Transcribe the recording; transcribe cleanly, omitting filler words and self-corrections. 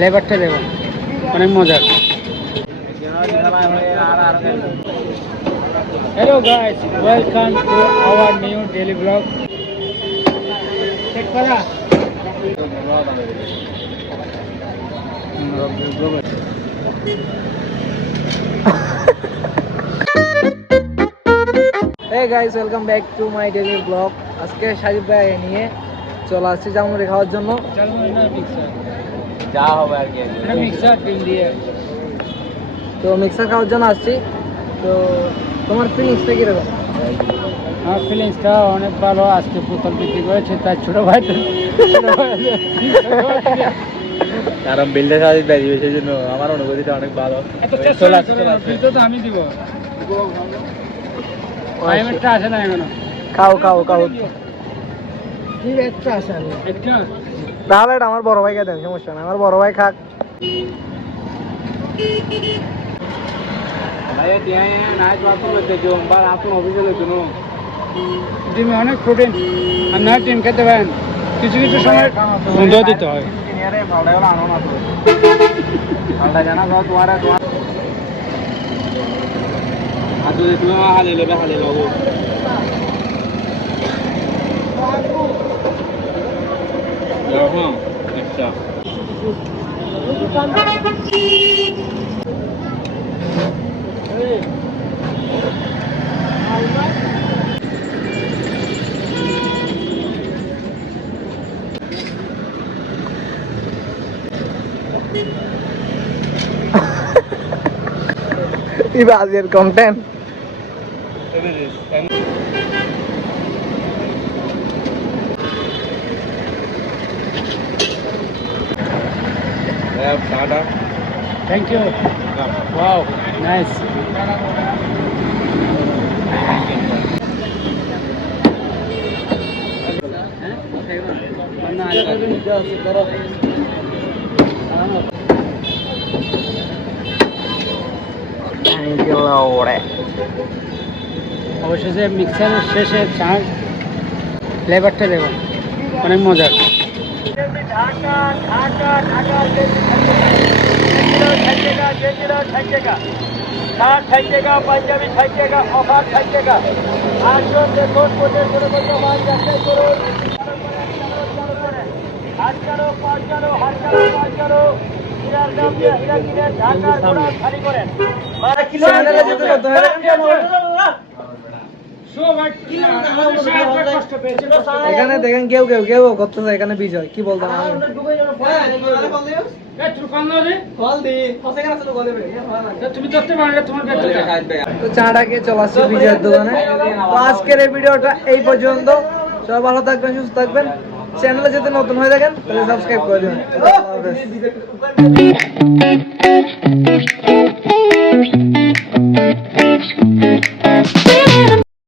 ফ্লেভারটা দেখুন, অনেক মজার। Hello guys, welcome to our new daily blog. Check করা Hey guys, welcome back to my daily vlog. আজকে সাজিদ ভাই নিয়ে চলে আসছি জামুরি খাওয়ার জন্য। যা হবে আর কি, মিক্সার ডিম দিয়ে। তো মিক্সার খাওয়ার জন্য আসছি। তো তোমার ফিলিংসটা কিরকম? আমার ফিলিংসটা অনেক ভালো। আজকে বোতল বিক্রি করেছে তার ছোট ভাই, কারণ বিলটা সাজিদ ভাই দিবে, সেই জন্য আমার অনুভূতিটা অনেক ভালো। আমি দিব, পেমেন্টটা আসে না এখনো। খাও খাও খাও, কি একটা আসে না তাহলে এটা আমার বড় ভাইকে দেন, সমস্যা না, আমার বড় ভাই খাক। ডিমে অনেক প্রোটিন, আর না ডিম খেতে পারেন, কিছু কিছু সময় সুন্দর দিতে হয়। Ibazir content. Thank you. Wow, nice. অবশেষে মিক্সারের শেষে চার ফ্লেভারটা দেখুন, অনেক মজার। পাঞ্জাবি 60 টাকা, অফার 60 টাকা। আসুন দেখুন, কোটের করে করতে মাল যাচাই করুন। হাত কারো, পাঁচ কারো, হাত কারো, পাঁচ কারো। হীরার দাম দিয়ে হীরা কিনে ঢাকার গোড়া খালি করেন। এখানে দেখেন কেউ কেউ কেউ করতেছে, এখানে বিজয় কি বলতাম তো চাটাকে চলে আসছে বিজয়ের দোকানে। তো আজকের এই ভিডিওটা এই পর্যন্ত। সবাই ভালো থাকবেন, সুস্থ থাকবেন। চ্যানেলে যদি নতুন হয়ে থাকেন তাহলে সাবস্ক্রাইব করে দেবেন।